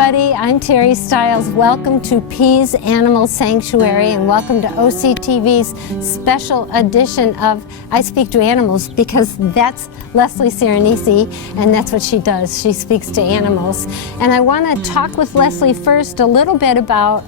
everybody. I'm Terry Stiles. Welcome to Pease Animal Sanctuary and welcome to OCTV's special edition of I Speak to Animals, because that's Leslie Cirinesi and that's what she does. She speaks to animals. And I want to talk with Leslie first a little bit about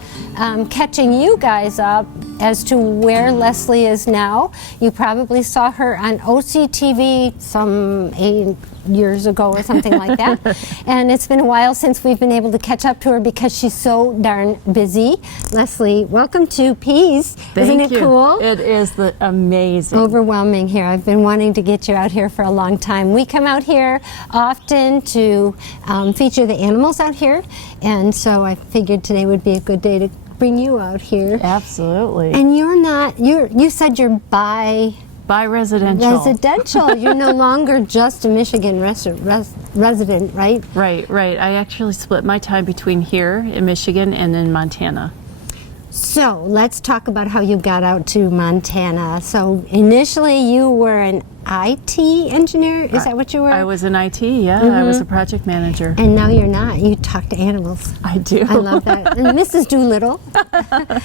catching you guys up as to where Leslie is now. You probably saw her on OCTV some 8 years ago or something like that. And it's been a while since we've been able to catch up to her because she's so darn busy. Leslie, welcome to Pease. Isn't it cool? It is amazing. Overwhelming here. I've been wanting to get you out here for a long time. We come out here often to feature the animals out here, and so I figured today would be a good day to bring you out here. Absolutely. And you said you're residential. You're no longer just a Michigan resident, right? Right. I actually split my time between here in Michigan and in Montana. So let's talk about how you got out to Montana. So initially you were an IT engineer, is that what you were? I was in IT, yeah. I was a project manager. And now you're not. You talk to animals. I do. I love that. And Mrs. Doolittle.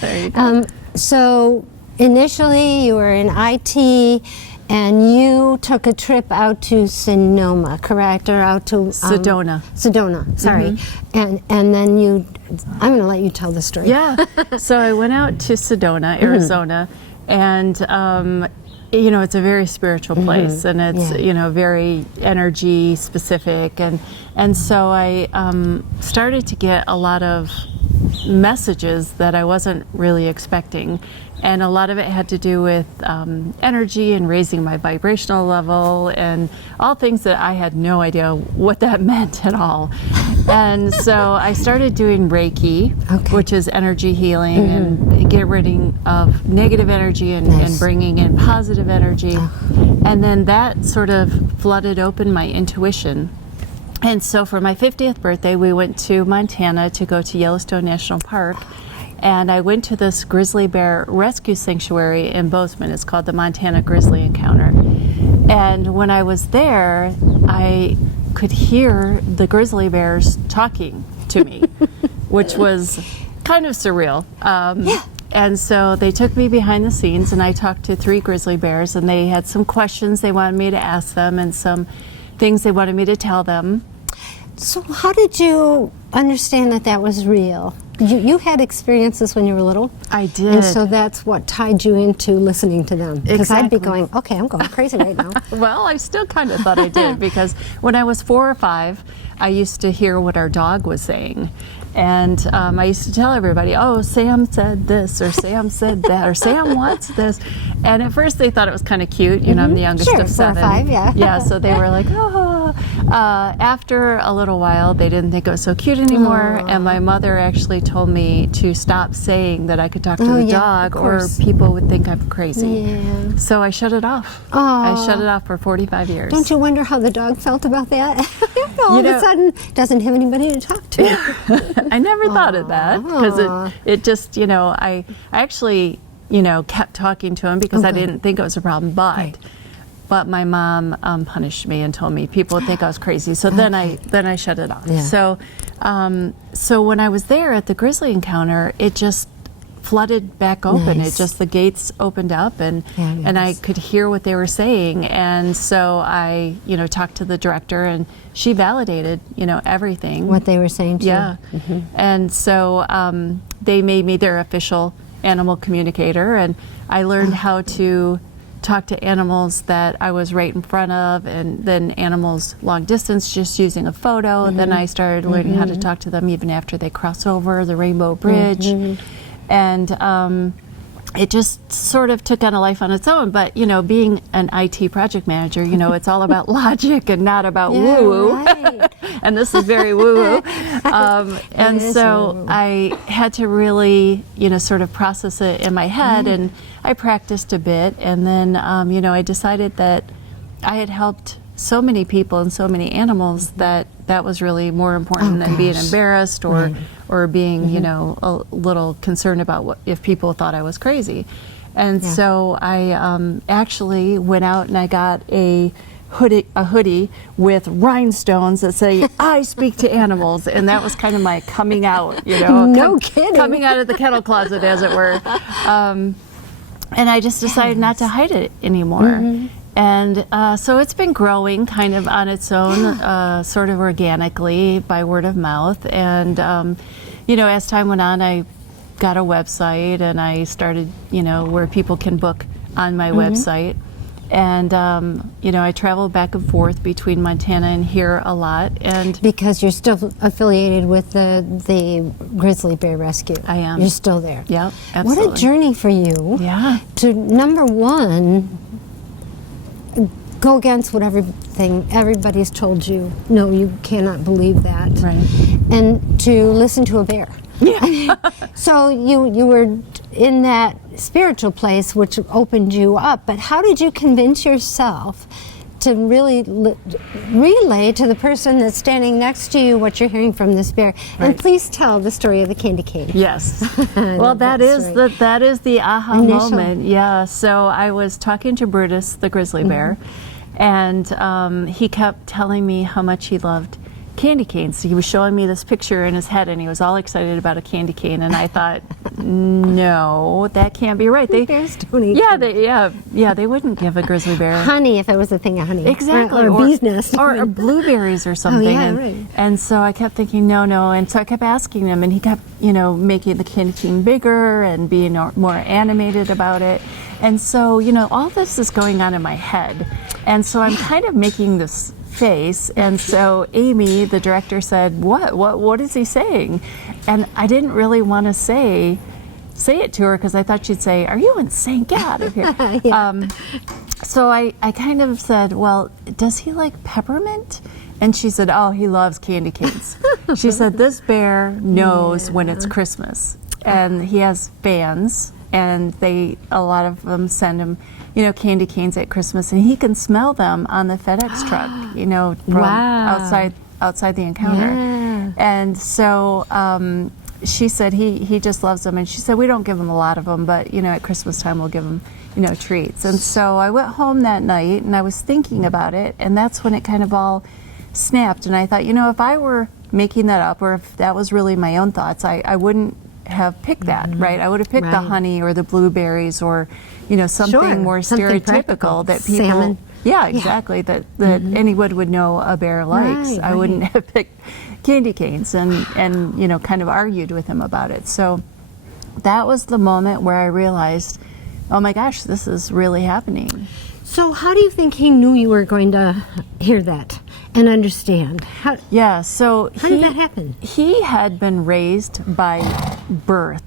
There you go. So initially you were in IT and you took a trip out to Sonoma, correct? Or out to Sedona. Sedona, sorry. And then I'm going to let you tell the story. Yeah. So I went out to Sedona, Arizona, and it's a very spiritual place, and it's very energy specific, and so I started to get a lot of messages that I wasn't really expecting, and a lot of it had to do with energy and raising my vibrational level and all things that I had no idea what that meant at all. And so I started doing Reiki, which is energy healing, and get rid of negative energy and bringing in positive energy. And then that sort of flooded open my intuition. And so for my 50th birthday, we went to Montana to go to Yellowstone National Park. And I went to this grizzly bear rescue sanctuary in Bozeman. It's called the Montana Grizzly Encounter. And when I was there, I could hear the grizzly bears talking to me, which was kind of surreal. And so they took me behind the scenes, and I talked to 3 grizzly bears, and they had some questions they wanted me to ask them and some things they wanted me to tell them. So how did you understand that was real? You had experiences when you were little? I did. And so that's what tied you into listening to them. Because I'd be going, okay, I'm going crazy right now. Well, I still kind of thought I did, because when I was 4 or 5, I used to hear what our dog was saying. And I used to tell everybody, oh, Sam said this, or Sam said that, or Sam wants this. And at first they thought it was kind of cute. I'm the youngest of 7. 4 or 5, yeah. Yeah, so they were like, oh. After a little while, they didn't think it was so cute anymore. And my mother actually told me to stop saying that I could talk to the dog, or people would think I'm crazy. Yeah. So I shut it off. I shut it off for 45 years. Don't you wonder how the dog felt about that? All of a sudden, doesn't have anybody to talk to. I never thought of that, because it just, I actually, kept talking to him because I didn't think it was a problem, but my mom punished me and told me people would think I was crazy. So then I shut it off. Yeah. So when I was there at the grizzly encounter, it just flooded back open. Nice. The gates opened up, and I could hear what they were saying. And so I, talked to the director, and she validated, everything. What they were saying to you. Yeah. And so they made me their official animal communicator, and I learned how to talk to animals that I was right in front of, and then animals long distance just using a photo. Then I started learning how to talk to them even after they cross over the Rainbow Bridge. And it just sort of took on a life on its own. But, being an IT project manager, it's all about logic and not about woo-woo. Right. And this is very woo-woo. And so woo-woo. I had to really, sort of process it in my head. And I practiced a bit. And then, I decided that I had helped so many people and so many animals that was really more important than being embarrassed or being, a little concerned about if people thought I was crazy. And so I actually went out and I got a hoodie with rhinestones that say "I speak to animals," and that was kind of my coming out, No kidding. coming out of the kennel closet, as it were. And I just decided not to hide it anymore. And so it's been growing kind of on its own, sort of organically by word of mouth. And as time went on, I got a website, and I started, where people can book on my website. And, I travel back and forth between Montana and here a lot. And because you're still affiliated with the grizzly bear rescue. I am. You're still there. Yep, absolutely. What a journey for you. Yeah. To, number one, go against what everybody's told you. No, you cannot believe that. Right. And to listen to a bear. Yeah. So you were in that spiritual place, which opened you up. But how did you convince yourself to really relay to the person that's standing next to you what you're hearing from this bear? Right. And please tell the story of the candy cane. Yes. Well, that is the aha Initial. moment. Yeah. So I was talking to Brutus, the grizzly bear, and he kept telling me how much he loved candy canes. He was showing me this picture in his head, and he was all excited about a candy cane. And I thought, no, that can't be right. Bears don't eat They wouldn't give a grizzly bear honey if it was a thing of honey. exactly, or a bee's nest, or blueberries or something. right. And so I kept thinking, no. And so I kept asking him, and he kept, making the candy cane bigger and being more animated about it. And so, all this is going on in my head. And so I'm kind of making this face, and so Amy, the director, said, what is he saying? And I didn't really want to say it to her, because I thought she'd say, are you insane? Get out of here. So I kind of said, well, does he like peppermint? And she said, oh, he loves candy canes. She said, this bear knows when it's Christmas, and he has fans, and a lot of them send him candy canes at Christmas, and he can smell them on the FedEx truck, from outside the encounter. Yeah. And so she said he just loves them, and she said we don't give him a lot of them, but at Christmas time we'll give him treats. And so I went home that night, and I was thinking about it, and that's when it kind of all snapped. And I thought, if I were making that up, or if that was really my own thoughts, I wouldn't have picked that, right? I would have picked the honey or the blueberries, or something more stereotypical that people salmon. Exactly, that anyone would know a bear likes. I wouldn't have picked candy canes and kind of argued with him about it. So that was the moment where I realized, oh my gosh, this is really happening. So how do you think he knew you were going to hear that and understand? How did that happen? He had been raised by birth,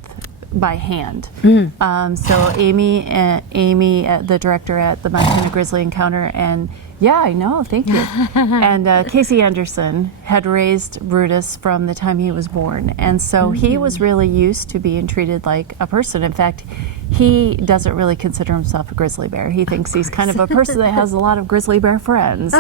by hand. So Amy, the director at the Montana Grizzly Encounter, and I know, thank you. And Casey Anderson had raised Brutus from the time he was born. And so he was really used to being treated like a person. In fact, he doesn't really consider himself a grizzly bear. He thinks he's kind of a person that has a lot of grizzly bear friends.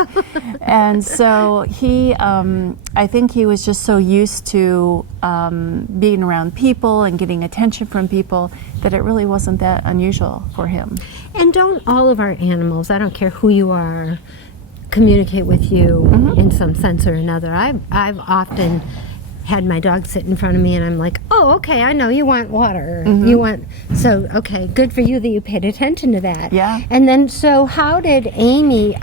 And so I think he was just so used to being around people and getting attention from people that it really wasn't that unusual for him. And don't all of our animals, I don't care who you are, communicate with you in some sense or another? I've often had my dog sit in front of me, and I'm like, oh, okay, I know you want water. Okay, good for you that you paid attention to that. Yeah. And then, so how did Amy,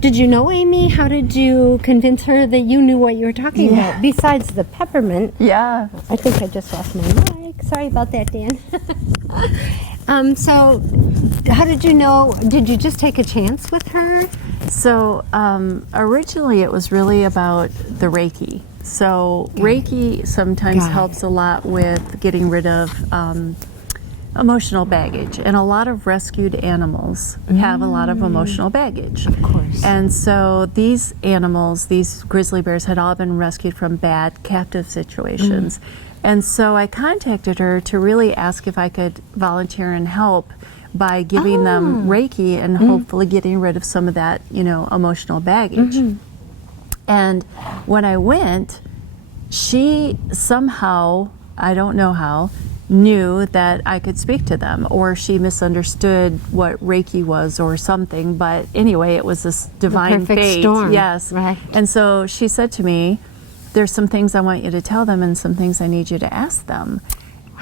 did you know Amy? How did you convince her that you knew what you were talking about, besides the peppermint? Yeah. I think I just lost my mic. Sorry about that, Dan. So how did you know? Did you just take a chance with her? So originally it was really about the Reiki. So Reiki sometimes helps a lot with getting rid of emotional baggage, and a lot of rescued animals have a lot of emotional baggage. Of course. And so these animals, these grizzly bears, had all been rescued from bad captive situations. And so I contacted her to really ask if I could volunteer and help by giving them Reiki and hopefully getting rid of some of that, emotional baggage. And when I went, she somehow, I don't know how, knew that I could speak to them, or she misunderstood what Reiki was or something. But anyway, it was this divine fate. Storm. Yes. Right. And so she said to me, there's some things I want you to tell them and some things I need you to ask them.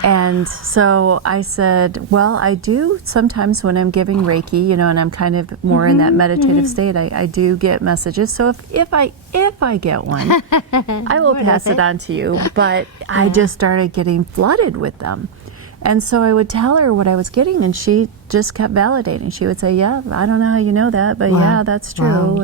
And so I said, well, I do sometimes when I'm giving Reiki, you know, and I'm kind of more in that meditative state, I do get messages. So if I get one, I will pass it on to you. But I just started getting flooded with them. And so I would tell her what I was getting, and she just kept validating. She would say, yeah, I don't know how you know that, but yeah, that's true.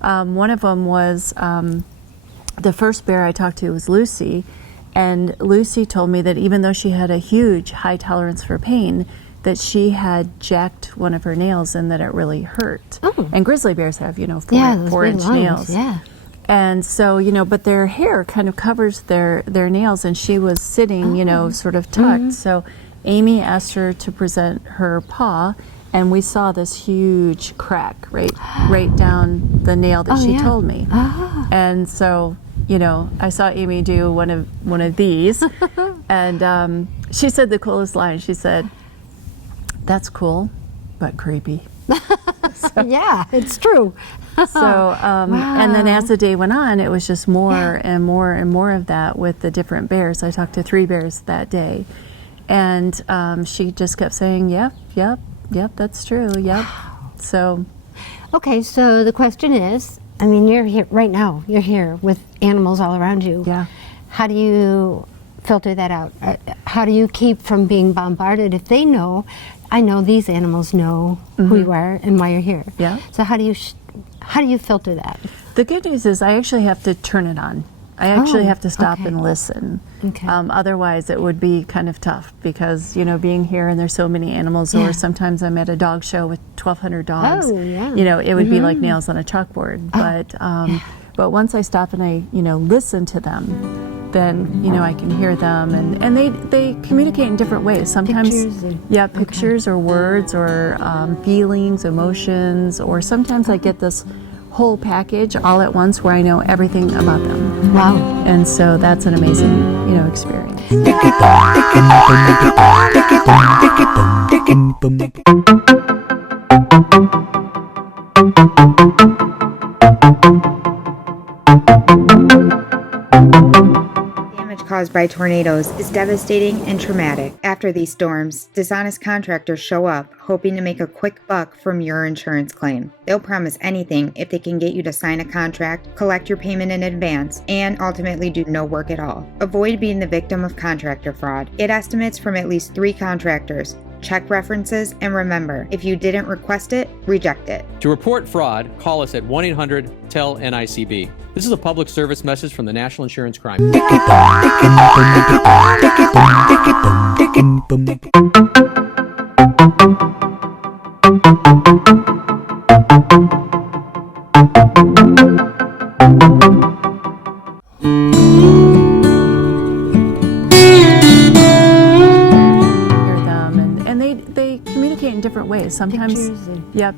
And one of them was, the first bear I talked to was Lucy. And Lucy told me that even though she had a huge high tolerance for pain, that she had jacked one of her nails and that it really hurt. Oh. And grizzly bears have, you know, those 4-inch big lungs, nails. Yeah. And so, you know, but their hair kind of covers their nails, and she was sitting, you know, sort of tucked. So Amy asked her to present her paw, and we saw this huge crack right down the nail that she told me. And so, you know, I saw Amy do one of these, and she said the coolest line. She said, "That's cool, but creepy." Yeah, it's true. So, and then as the day went on, it was just more and more and more of that with the different bears. I talked to 3 bears that day, and she just kept saying, "Yep, that's true. Yep." So, Okay, so the question is, I mean, you're here right now. You're here with animals all around you. yeah. How do you filter that out? How do you keep from being bombarded if they know? I know these animals know who you are and why you're here. Yeah. So how do you filter that? The good news is I actually have to turn it on. I actually have to stop okay. and listen. Okay. Otherwise, it would be kind of tough because, you know, being here and there's so many animals, Yeah. or sometimes I'm at a dog show with 1,200 dogs. Oh, yeah. You know, it would be like nails on a chalkboard. But once I stop and I, you know, listen to them, then, you know, I can hear them. And they communicate in different ways. Sometimes, pictures or words or feelings, emotions, or sometimes I get this whole package all at once where I know everything about them. Wow. And so that's an amazing, you know, experience. Damage caused by tornadoes is devastating and traumatic. After these storms, dishonest contractors show up, hoping to make a quick buck from your insurance claim. They'll promise anything if they can get you to sign a contract, collect your payment in advance, and ultimately do no work at all. Avoid being the victim of contractor fraud. Get estimates from at least 3 contractors. Check references, and remember, if you didn't request it, reject it. To report fraud, call us at 1-800-TEL-NICB. This is a public service message from the National Insurance Crime. Different ways. Sometimes,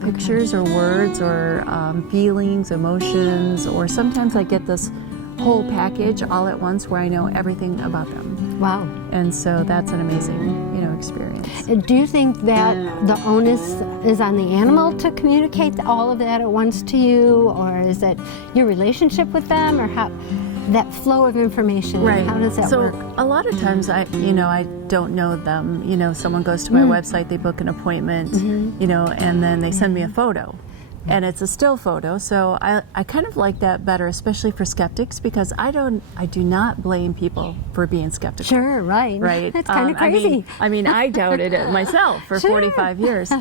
pictures or words or feelings, emotions, or sometimes I get this whole package all at once where I know everything about them. Wow. And so that's an amazing, you know, experience. Do you think that the onus is on the animal to communicate all of that at once to you, or is it your relationship with them, or how? That flow of information, right? How does that work? So a lot of times I don't know them. You know, someone goes to my website, they book an appointment, you know, and then they send me a photo. And it's a still photo, so I kind of like that better, especially for skeptics, because I do not blame people for being skeptical. Sure, right. Right. That's kind of crazy. I mean, I doubted it myself for 45 years.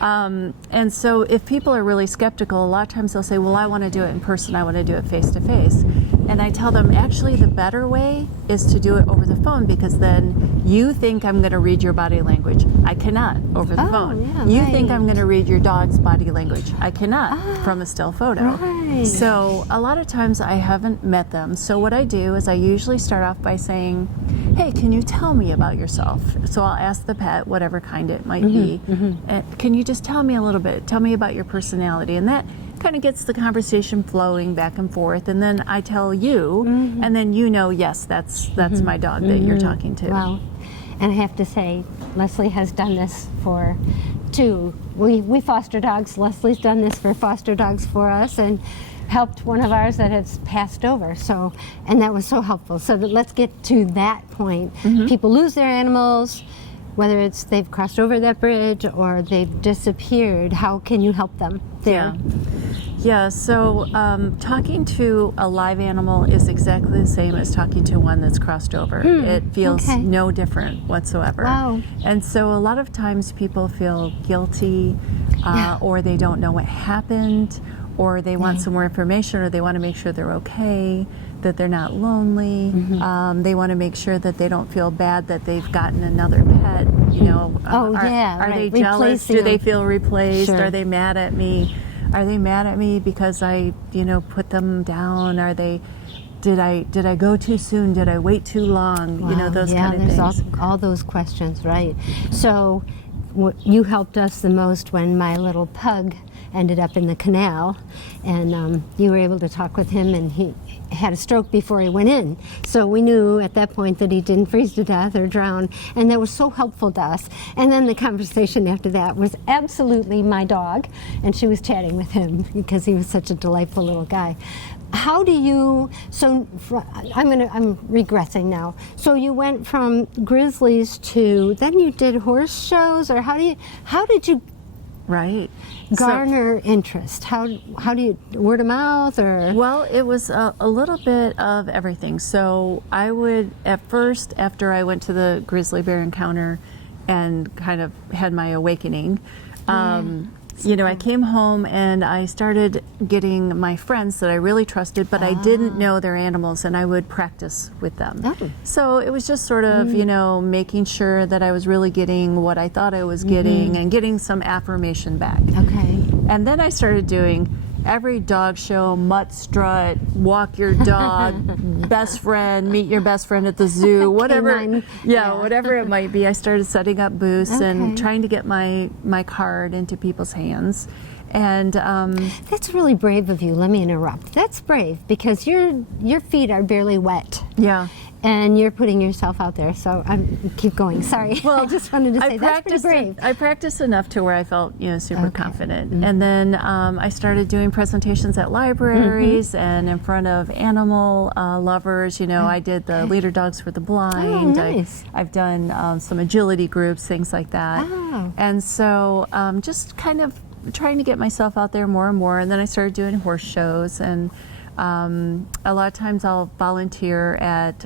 And so if people are really skeptical, a lot of times they'll say, well, I want to do it in person, I want to do it face to face. And I tell them, actually, the better way is to do it over the phone, because then you think I'm going to read your body language. I cannot over the phone. Yeah, you right. think I'm going to read your dog's body language. I cannot from a still photo. Right. So a lot of times I haven't met them. So what I do is I usually start off by saying, hey, can you tell me about yourself? So I'll ask the pet, whatever kind it might be, can you just tell me a little bit? Tell me about your personality. And that kind of gets the conversation flowing back and forth, and then I tell you, and then you know, yes, that's my dog that you're talking to. Wow. And I have to say, Leslie has done this for two. We foster dogs. Leslie's done this for foster dogs for us, and helped one of ours that has passed over. So, and that was so helpful. So let's get to that point. People lose their animals, whether it's they've crossed over that bridge or they've disappeared. How can you help them there? Yeah, so talking to a live animal is exactly the same as talking to one that's crossed over. It feels no different whatsoever. Wow. And so a lot of times people feel guilty, or they don't know what happened, or they want some more information, or they want to make sure they're okay, that they're not lonely. They want to make sure that they don't feel bad that they've gotten another pet. You know, are they jealous? Do they feel replaced? Sure. Are they mad at me? Are they mad at me because I, put them down? Are they? Did I go too soon? Did I wait too long? Wow. Those kind of there's things. all those questions, right? So, you helped us the most when my little pug ended up in the canal, and you were able to talk with him, and he had a stroke before he went in. So we knew at that point that he didn't freeze to death or drown, and that was so helpful to us. And then the conversation after that was absolutely my dog, and she was chatting with him because he was such a delightful little guy. How do you, I'm regressing now. So you went from grizzlies to, then you did horse shows, or how did you Right. garner interest? How do you, word of mouth, or? Well, it was a little bit of everything. So I would, at first, after I went to the grizzly bear encounter and kind of had my awakening, I came home and I started getting my friends that I really trusted, but I didn't know their animals, and I would practice with them. So it was just sort of, making sure that I was really getting what I thought I was getting and getting some affirmation back. Okay. And then I started doing every dog show, mutt strut, walk your dog, best friend, meet your best friend at the zoo, whatever. Whatever it might be. I started setting up booths and trying to get my card into people's hands. And that's really brave of you. Let me interrupt. That's brave, because your feet are barely wet. Yeah. And you're putting yourself out there. So keep going. Sorry. Well, I just wanted to say that's pretty brave. I practiced enough to where I felt, super confident. And then I started doing presentations at libraries and in front of animal lovers. I did the Leader Dogs for the Blind. Oh, nice. I've done some agility groups, things like that. Oh. And so just kind of trying to get myself out there more and more. And then I started doing horse shows, and a lot of times I'll volunteer at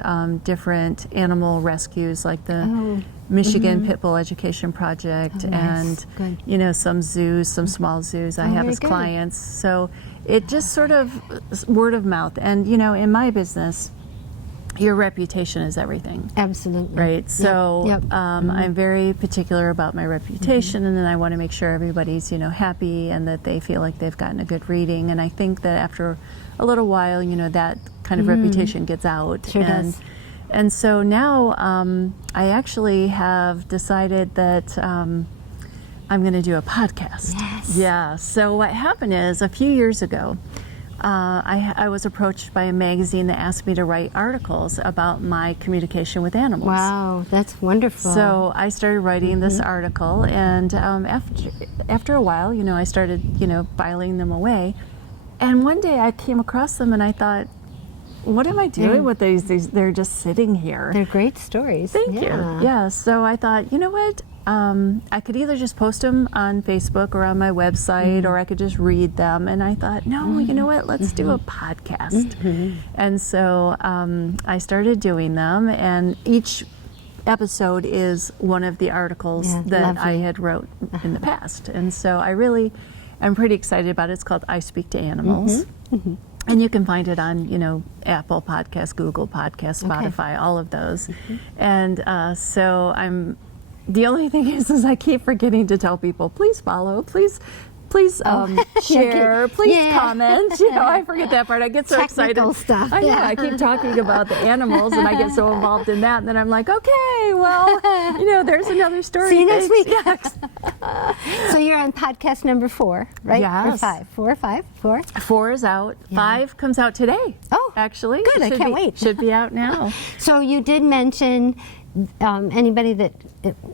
different animal rescues, like the Michigan Pit Bull Education Project, nice. and Good. some zoos, some small zoos I have as clients. So it just sort of word of mouth. And in my business, your reputation is everything. Absolutely. Right. So Yep. I'm very particular about my reputation, and then I want to make sure everybody's happy and that they feel like they've gotten a good reading. And I think that after a little while, that kind of reputation gets out. Sure does. And so now I actually have decided that I'm going to do a podcast. Yes. Yeah. So what happened is, a few years ago, I was approached by a magazine that asked me to write articles about my communication with animals. Wow, that's wonderful. So I started writing this article, and after a while, I started, filing them away. And one day I came across them, and I thought, what am I doing with these? They're just sitting here. They're great stories. Thank you. Yeah. So I thought, you know what? I could either just post them on Facebook or on my website, or I could just read them. And I thought, no, you know what? Let's do a podcast. And so I started doing them, and each episode is one of the articles that I had wrote in the past. And so I'm pretty excited about it. It's called I Speak to Animals. And you can find it on, Apple Podcasts, Google Podcasts, Spotify, all of those. And so the only thing is I keep forgetting to tell people, please follow, please share, please comment. I forget that part. I get so excited. Stuff. I know. I keep talking about the animals, and I get so involved in that, and then I'm like, okay, well, there's another story. See you next week. Yes. So you're on podcast number 4, right? Yes. Or 5? 4 or 5? 4? 4 is out. 5 comes out today. Oh, actually. good. I can't wait. Should be out now. So you did mention anybody that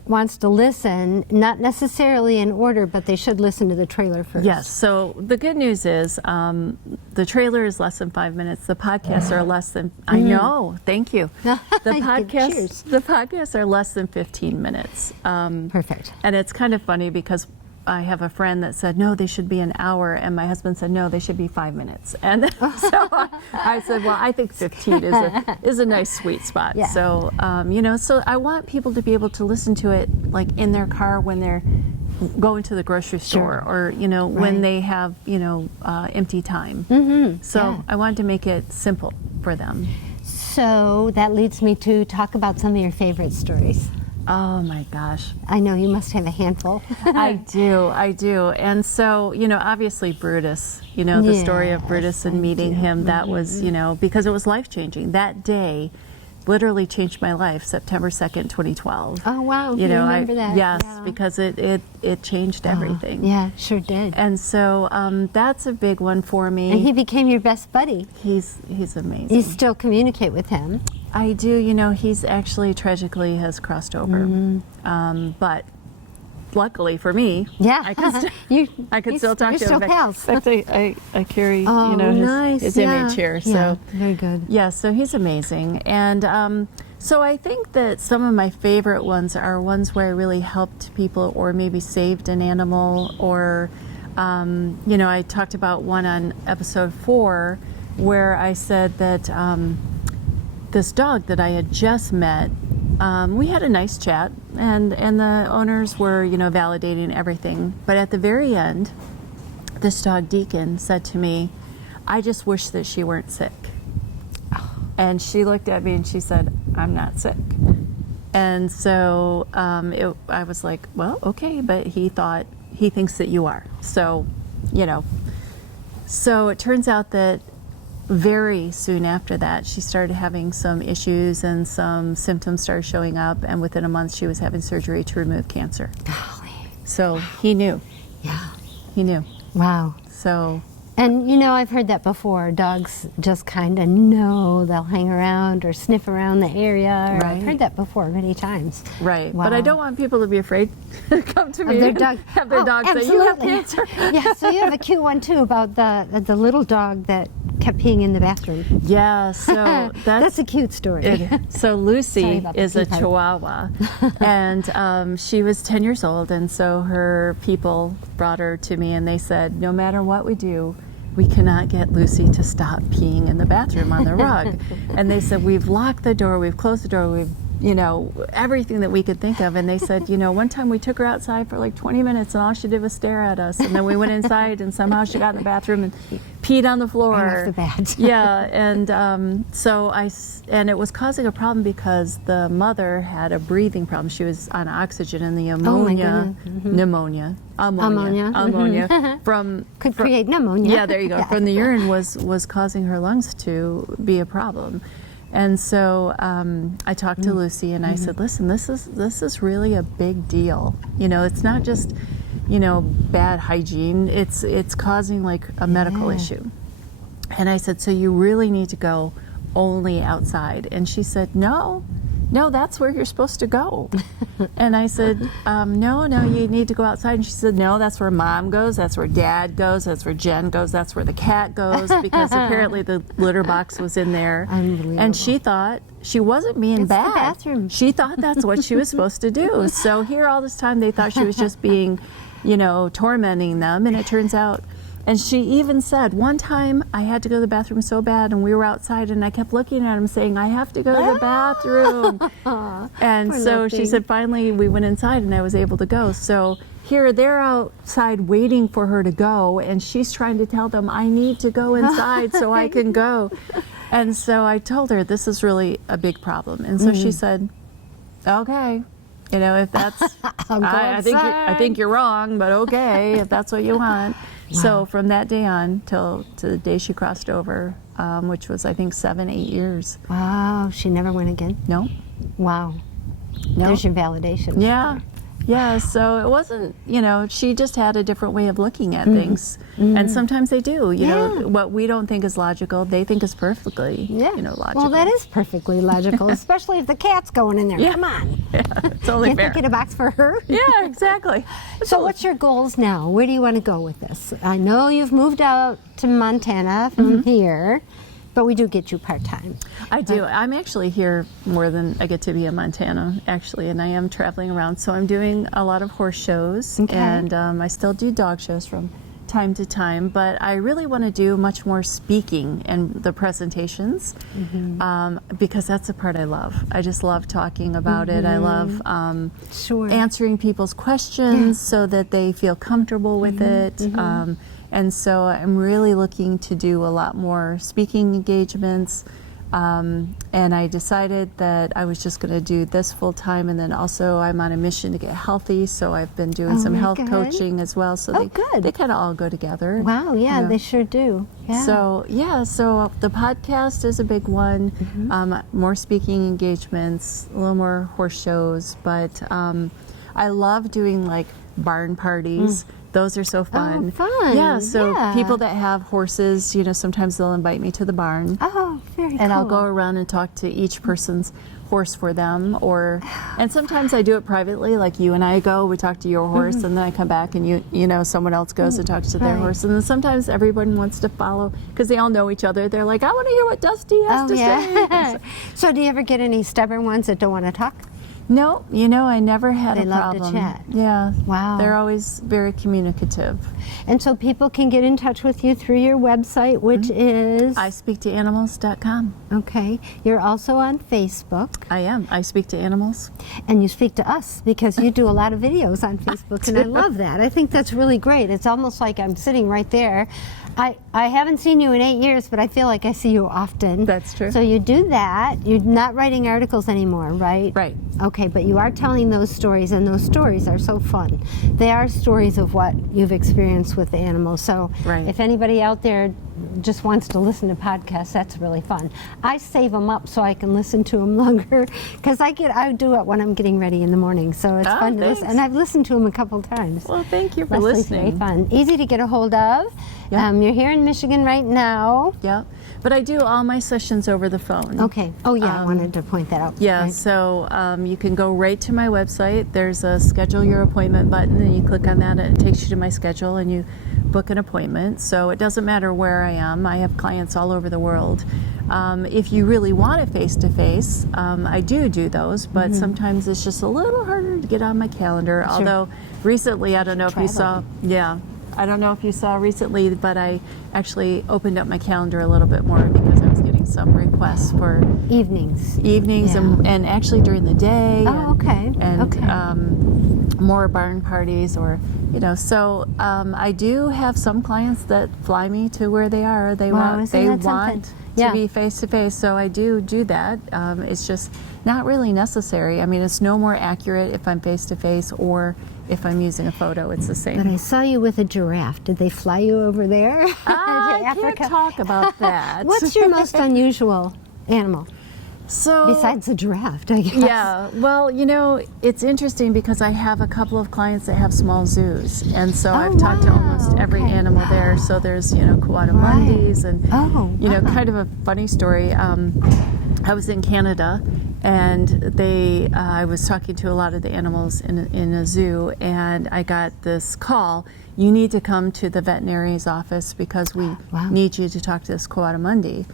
wants to listen, not necessarily in order, but they should listen to the trailer first. Yes. So the good news is the trailer is less than 5 minutes. The podcasts are less than. I know. Thank you. The podcasts are less than 15 minutes. Perfect. And it's kind of funny because I have a friend that said, no, they should be an hour. And my husband said, no, they should be 5 minutes. And so I said, well, I think 15 is a nice sweet spot. Yeah. So, so I want people to be able to listen to it like in their car when they're going to the grocery store or, when they have, empty time. So I wanted to make it simple for them. So that leads me to talk about some of your favorite stories. Oh my gosh. I know you must have a handful. I do. And so, obviously Brutus, the story of Brutus and meeting him, that was, because it was life-changing. That day literally changed my life, September 2nd, 2012. Oh, wow. You remember that? Yes, yeah. because it changed everything. Yeah, sure did. And so that's a big one for me. And he became your best buddy. He's amazing. You still communicate with him? I do. He's actually tragically has crossed over. But luckily for me, I can still talk to him. You're still pals. In fact, I carry nice. his image here. So very good. Yeah, so he's amazing. And so I think that some of my favorite ones are ones where I really helped people or maybe saved an animal or I talked about one on episode 4 where I said that this dog that I had just met, we had a nice chat, and the owners were, validating everything. But at the very end, this dog, Deacon, said to me, I just wish that she weren't sick. And she looked at me and she said, I'm not sick. And so I was like, well, okay, but he thinks that you are. So, so it turns out that very soon after that, she started having some issues and some symptoms started showing up. And within a month, she was having surgery to remove cancer. Golly. So he knew. Yeah. He knew. Wow. So. And I've heard that before. Dogs just kind of know. They'll hang around or sniff around the area. Or I've heard that before many times. Right. Wow. But I don't want people to be afraid to come to me their and dog. have their dog say, you have cancer. Yeah, so you have a cute one too about the little dog that kept peeing in the bathroom. Yeah, so that's a cute story. So Lucy Sorry is a Chihuahua, and she was 10 years old, and so her people brought her to me, and they said, no matter what we do, we cannot get Lucy to stop peeing in the bathroom on the rug. And they said, we've locked the door, we've closed the door, we've everything that we could think of. And they said, one time we took her outside for like 20 minutes and all she did was stare at us. And then we went inside and somehow she got in the bathroom and peed on the floor. Right off the bat. Yeah, and and it was causing a problem because the mother had a breathing problem. She was on oxygen and the ammonia, ammonia could create pneumonia. Yeah, there you go. Yeah. From the urine was causing her lungs to be a problem. And so I talked to Lucy and I said, listen, this is really a big deal. It's not just, bad hygiene. It's causing like a medical issue. And I said, so you really need to go only outside. And she said, no, that's where you're supposed to go. And I said, no, you need to go outside. And she said, no, that's where Mom goes, that's where Dad goes, that's where Jen goes, that's where the cat goes, because apparently the litter box was in there. And she thought she wasn't being bad. The bathroom. She thought that's what she was supposed to do. So here all this time they thought she was just being, tormenting them, and it turns out. And she even said, one time I had to go to the bathroom so bad and we were outside and I kept looking at him saying, I have to go to the bathroom. And so she said, finally we went inside and I was able to go. So here they're outside waiting for her to go and she's trying to tell them, I need to go inside so I can go. And so I told her, this is really a big problem. And so she said, okay. If that's, I think you're wrong, but okay, if that's what you want. Wow. So from that day on to the day she crossed over, which was I think 7-8 years. Wow, she never went again? No. Wow. No. There's your validation. Yeah. Yeah, so it wasn't, she just had a different way of looking at things. And sometimes they do, you know, what we don't think is logical, they think is perfectly, logical. Well, that is perfectly logical, especially if the cat's going in there. Yeah. Come on. Yeah, it's only Can't fair. they get a box for her? Yeah, exactly. So what's your goals now? Where do you want to go with this? I know you've moved out to Montana from here, but we do get you part-time. I do. I'm actually here more than I get to be in Montana, actually, and I am traveling around. So I'm doing a lot of horse shows, and I still do dog shows from time to time, but I really want to do much more speaking and the presentations, because that's the part I love. I just love talking about it. I love answering people's questions so that they feel comfortable with it. And so I'm really looking to do a lot more speaking engagements. And I decided that I was just going to do this full time, and then also I'm on a mission to get healthy, so I've been doing some health coaching as well. So they kind of all go together. Wow, yeah, they sure do. Yeah. So the podcast is a big one. More speaking engagements, a little more horse shows, but I love doing like barn parties. Those are so fun. Oh, fun. Yeah, so people that have horses, sometimes they'll invite me to the barn. Oh, very cool. And I'll go around and talk to each person's horse for them, and sometimes I do it privately, like you and I go, we talk to your horse, and then I come back and someone else goes and talks to their horse, and then sometimes everyone wants to follow because they all know each other. They're like, I want to hear what Dusty has to say. So do you ever get any stubborn ones that don't want to talk? No, I never had a problem. They love to chat. Yeah. Wow. They're always very communicative. And so people can get in touch with you through your website, which is? ispeaktoanimals.com. Okay. You're also on Facebook. I am. I Speak to Animals. And you speak to us because you do a lot of videos on Facebook, and I love that. I think that's really great. It's almost like I'm sitting right there. I haven't seen you in 8 years, but I feel like I see you often. That's true. So you do that. You're not writing articles anymore, right? Right. Okay, but you are telling those stories, and those stories are so fun. They are stories of what you've experienced with the animals. So if anybody out there just wants to listen to podcasts, that's really fun. I save them up so I can listen to them longer, because I do it when I'm getting ready in the morning. So it's fun to listen, and I've listened to them a couple times. Well, thank you for Leslie's listening. Very fun. Easy to get a hold of. You're here in Michigan right now. Yeah, but I do all my sessions over the phone. Okay. Oh yeah, I wanted to point that out. Yeah, so you can go right to my website. There's a schedule your appointment button, and you click on that, and it takes you to my schedule, and you book an appointment. So it doesn't matter where I am. I have clients all over the world. If you really want a face-to-face, I do those, but sometimes it's just a little harder to get on my calendar. Sure. Although recently, I don't know if you saw, I don't know if you saw recently, but I actually opened up my calendar a little bit more because I was getting some requests for evenings, and actually during the day. And more barn parties, or So I do have some clients that fly me to where they are. They want to be face to face, so I do that. It's just not really necessary. I mean, it's no more accurate if I'm face to face or if I'm using a photo. It's the same. But I saw you with a giraffe. Did they fly you over there? I can't talk about that. What's your most unusual animal? So besides the giraffe, I guess. Yeah, well, it's interesting because I have a couple of clients that have small zoos, and so I've talked to almost every animal there. So there's, coatimundis, and kind of a funny story. I was in Canada, and I was talking to a lot of the animals in a zoo, and I got this call. You need to come to the veterinarian's office because we need you to talk to this coatimundi.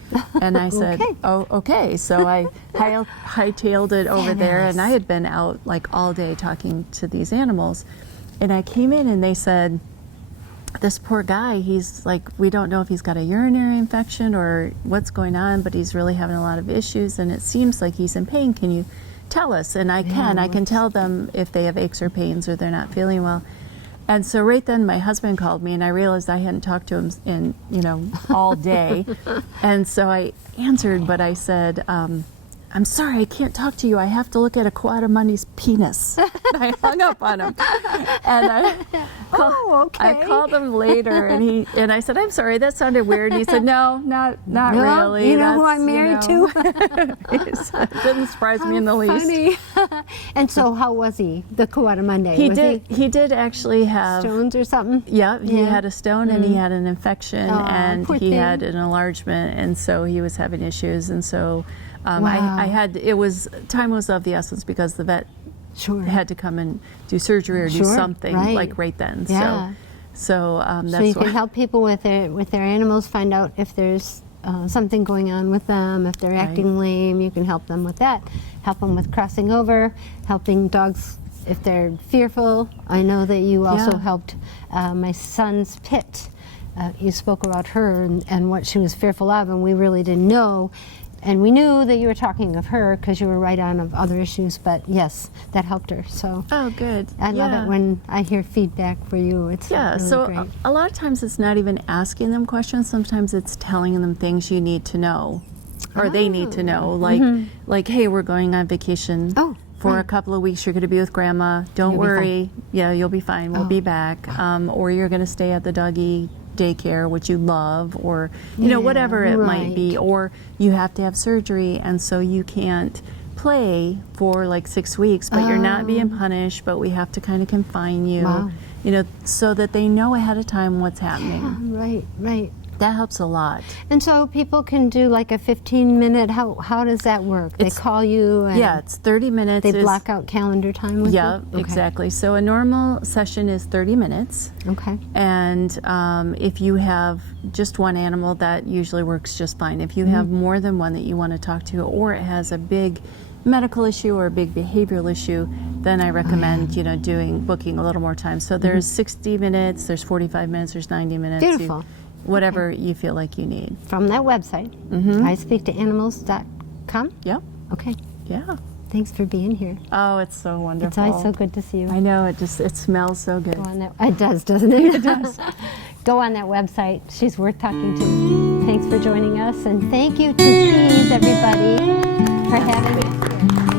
And I said, okay. So I hightailed it over there, and I had been out like all day talking to these animals. And I came in, and they said, this poor guy, he's like, we don't know if he's got a urinary infection or what's going on, but he's really having a lot of issues, and it seems like he's in pain. Can you tell us? And I can tell them if they have aches or pains or they're not feeling well. And so right then my husband called me, and I realized I hadn't talked to him in, all day. And so I answered, but I said, I'm sorry, I can't talk to you. I have to look at a Quadamundi's penis. I hung up on him. And I called him later, and I said, I'm sorry, that sounded weird. And he said, no, not really. You know who I'm married to? It didn't surprise me in the least. Funny. And so how was he, the Quadamundi? He did actually have stones or something? Yeah, he had a stone and he had an infection and poor he thing. had an enlargement, and so he was having issues, and so Wow. time was of the essence because the vet Sure. had to come and do surgery or do Sure, something right. like right then. Yeah. So that's So you why. can help people with their animals, find out if there's something going on with them, if they're acting lame, you can help them with that. Help them with crossing over, helping dogs if they're fearful. I know that you also helped my son's pit. You spoke about her and what she was fearful of, and we really didn't know. And we knew that you were talking of her because you were right on of other issues, but yes, that helped her. So Oh, good. I love it when I hear feedback for you. It's really so great. a lot of times it's not even asking them questions. Sometimes it's telling them things you need to know, or they need to know. Like, hey, we're going on vacation for a couple of weeks. You're going to be with Grandma. Don't You'll be worry. Yeah, you'll be fine. We'll be back. Or you're going to stay at the doggy daycare, which you love, or whatever it might be. Or you have to have surgery, and so you can't play for like 6 weeks, but you're not being punished, but we have to kind of confine you, so that they know ahead of time what's happening. Right. That helps a lot. And so people can do like a 15-minute, how does that work? They call you and it's 30 minutes. they block out calendar time with you? Yeah, exactly. So a normal session is 30 minutes. Okay. And if you have just one animal, that usually works just fine. If you have more than one that you want to talk to, or it has a big medical issue or a big behavioral issue, then I recommend booking a little more time. So there's 60 minutes, there's 45 minutes, there's 90 minutes. Beautiful. Whatever you feel like you need. From that website, ispeaktoanimals.com? Yep. Okay. Yeah. Thanks for being here. Oh, it's so wonderful. It's always so good to see you. I know, it smells so good. Go on that, it does, doesn't it? It does. Go on that website. She's worth talking to. Thanks for joining us, and thank you to Peas, everybody, for having us here.